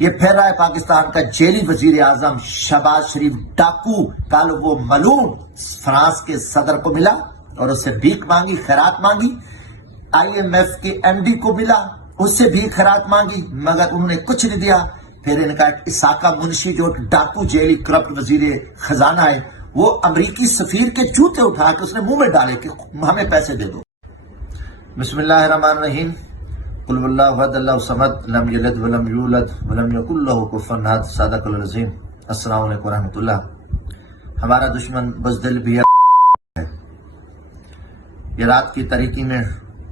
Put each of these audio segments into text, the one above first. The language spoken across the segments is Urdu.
یہ پھر رہا ہے پاکستان کا جیلی وزیر اعظم شہباز شریف ڈاکو. کل وہ ملعون فرانس کے صدر کو ملا اور اس سے بھیک مانگی، خیرات مانگی. IMF کے MD کو ملا، اس سے بھی خیرات مانگی، مگر انہوں نے کچھ نہیں دیا. پھر ان کا اساقہ منشی جو ڈاکو جیلی کرپٹ وزیر خزانہ ہے، وہ امریکی سفیر کے جوتے اٹھا کے اس نے منہ میں ڈالے کہ ہمیں پیسے دے دو. بسم اللہ الرحمن الرحیم. قل واللہ احد اللہ الصمد لم یلد ولم یولد ولم یکن لہ کفوا احد. صدق العظیم. السلام علیکم ورحمۃ اللہ. ہمارا دشمن بزدل بھی ہے. یہ رات کی تاریکی میں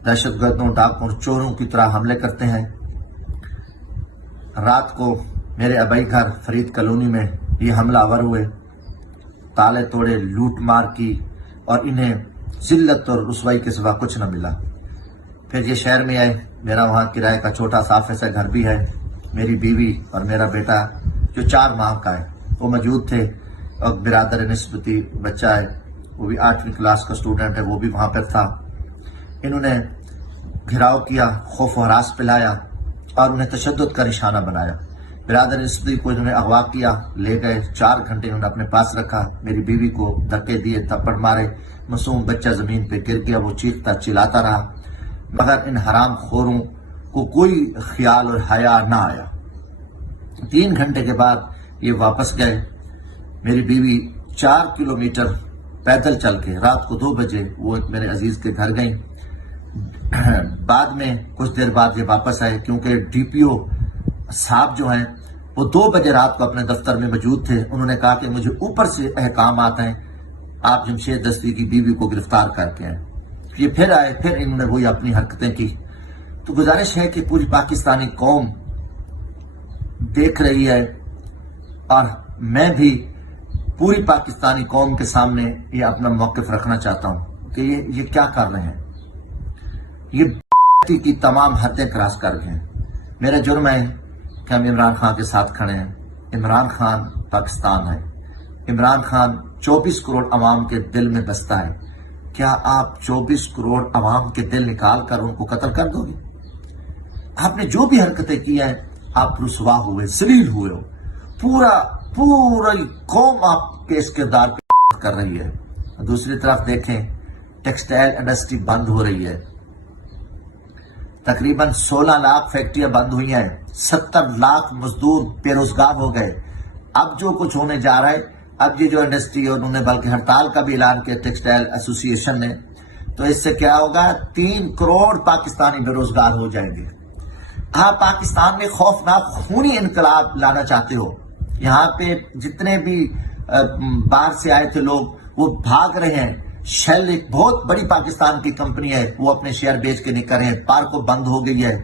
دہشت گردوں، ڈاکوں اور چوروں کی طرح حملے کرتے ہیں. رات کو میرے آبائی گھر فرید کالونی میں یہ حملہ آور ہوئے، تالے توڑے، لوٹ مار کی اور انہیں ذلت اور رسوائی کے سوا کچھ نہ ملا. پھر یہ شہر میں آئے. میرا وہاں کرائے کا چھوٹا صاف ایسا گھر بھی ہے. میری بیوی اور میرا بیٹا جو 4 ماہ کا ہے وہ موجود تھے، اور برادر نسبتی بچہ ہے، وہ بھی 8ویں کلاس کا اسٹوڈنٹ ہے، وہ بھی وہاں پر تھا. انہوں نے گھراؤ کیا، خوف و ہراس پلایا اور انہیں تشدد کا نشانہ بنایا. برادر نسبتی کو انہوں نے اغوا کیا، لے گئے. 4 گھنٹے انہوں نے اپنے پاس رکھا. میری بیوی کو دھکے دیے، تھپڑ مارے. معصوم بچہ زمین پہ گر گیا، وہ چیختا چلاتا رہا، مگر ان حرام خوروں کو کوئی خیال اور حیا نہ آیا. 3 گھنٹے کے بعد یہ واپس گئے. میری بیوی 4 کلومیٹر پیدل چل کے رات کو 2 بجے وہ ایک میرے عزیز کے گھر گئیں. بعد میں کچھ دیر بعد یہ واپس آئے، کیونکہ DPO صاحب جو ہیں وہ 2 بجے رات کو اپنے دفتر میں موجود تھے. انہوں نے کہا کہ مجھے اوپر سے احکامات ہیں، آپ جمشید دستی کی بیوی کو گرفتار کر کے ہیں. یہ پھر آئے، پھر انہوں نے وہی اپنی حرکتیں کی. تو گزارش ہے کہ پوری پاکستانی قوم دیکھ رہی ہے، اور میں بھی پوری پاکستانی قوم کے سامنے یہ اپنا موقف رکھنا چاہتا ہوں کہ یہ کیا کر رہے ہیں. یہ کی تمام حدیں کراس کر گئے ہیں. میرا جرم ہے کہ ہم عمران خان کے ساتھ کھڑے ہیں. عمران خان پاکستان ہے. عمران خان 24 کروڑ عوام کے دل میں بستا ہے. کیا آپ 24 کروڑ عوام کے دل نکال کر ان کو قتل کر دو گے؟ آپ نے جو بھی حرکتیں کی ہیں، آپ رسوا ہوئے، ذلیل ہوئے ہو. پوری قوم آپ کے اس کردار پہ کر رہی ہے. دوسری طرف دیکھیں، ٹیکسٹائل انڈسٹری بند ہو رہی ہے. تقریباً 16 لاکھ فیکٹریاں بند ہوئی ہیں. 70 لاکھ مزدور بے روزگار ہو گئے. اب جو کچھ ہونے جا رہا ہے، اب یہ جو انڈسٹری، انہوں نے بلکہ ہڑتال کا بھی اعلان کیا ٹیکسٹائل ایسوسی ایشن نے، تو اس سے کیا ہوگا؟ 3 کروڑ پاکستانی بے روزگار ہو جائیں گے. آپ پاکستان میں خوفناک خونی انقلاب لانا چاہتے ہو. یہاں پہ جتنے بھی باہر سے آئے تھے لوگ، وہ بھاگ رہے ہیں. شیل ایک بہت بڑی پاکستان کی کمپنی ہے، وہ اپنے شیئر بیچ کے نکل رہے ہیں. پارکوں بند ہو گئی ہے.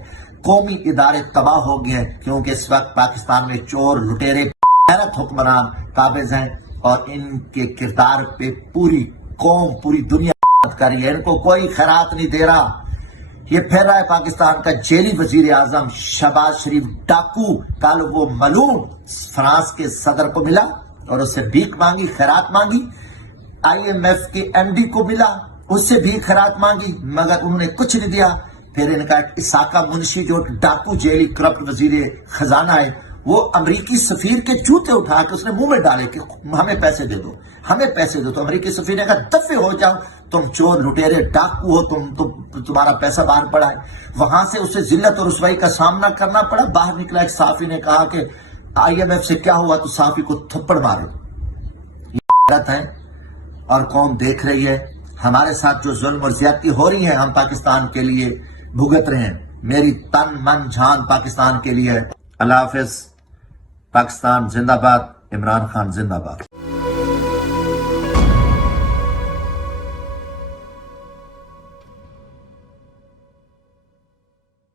قومی ادارے تباہ ہو گئے ہیں، کیونکہ اس وقت پاکستان میں چور، لٹیرے، غیرت حکمران قابض ہیں، اور ان کے کردار پہ پوری قوم، پوری دنیا کر رہی ہے. ان کو کوئی خیرات نہیں دے رہا. یہ پھر رہا ہے پاکستان کا جیلی وزیر اعظم شہباز شریف ڈاکو. کل وہ ملعون فرانس کے صدر کو ملا اور اس سے بھیک مانگی، خیرات مانگی. IMF کے MD کو ملا، اس سے بھی خیرات مانگی، مگر انہوں نے کچھ نہیں دیا. پھر ان کا اساقہ منشی جو ڈاکو جیلی کرپٹ وزیر خزانہ ہے، وہ امریکی سفیر کے جوتے اٹھا کے اس نے منہ میں ڈالے کہ ہمیں پیسے دے دو، ہمیں پیسے دو. تو امریکی سفیر نے کہا دفے ہو جاؤ، تم چور، لٹیرے، ڈاکو ہو، تمہارا پیسہ باہر پڑا ہے. وہاں سے اسے ذلت اور رسوائی کا سامنا کرنا پڑا. باہر نکلا ایک صحافی نے کہا کہ IMF سے کیا ہوا، تو صحافی کو تھپڑ مارے. یہ غلط ہے اور قوم دیکھ رہی ہے. ہمارے ساتھ جو ظلم اور زیادتی ہو رہی ہے، ہم پاکستان کے لیے بھگت رہے ہیں. میری تن من جان پاکستان کے لیے ہے. اللہ حافظ. پاکستان زندہ باد. عمران خان زندہ باد.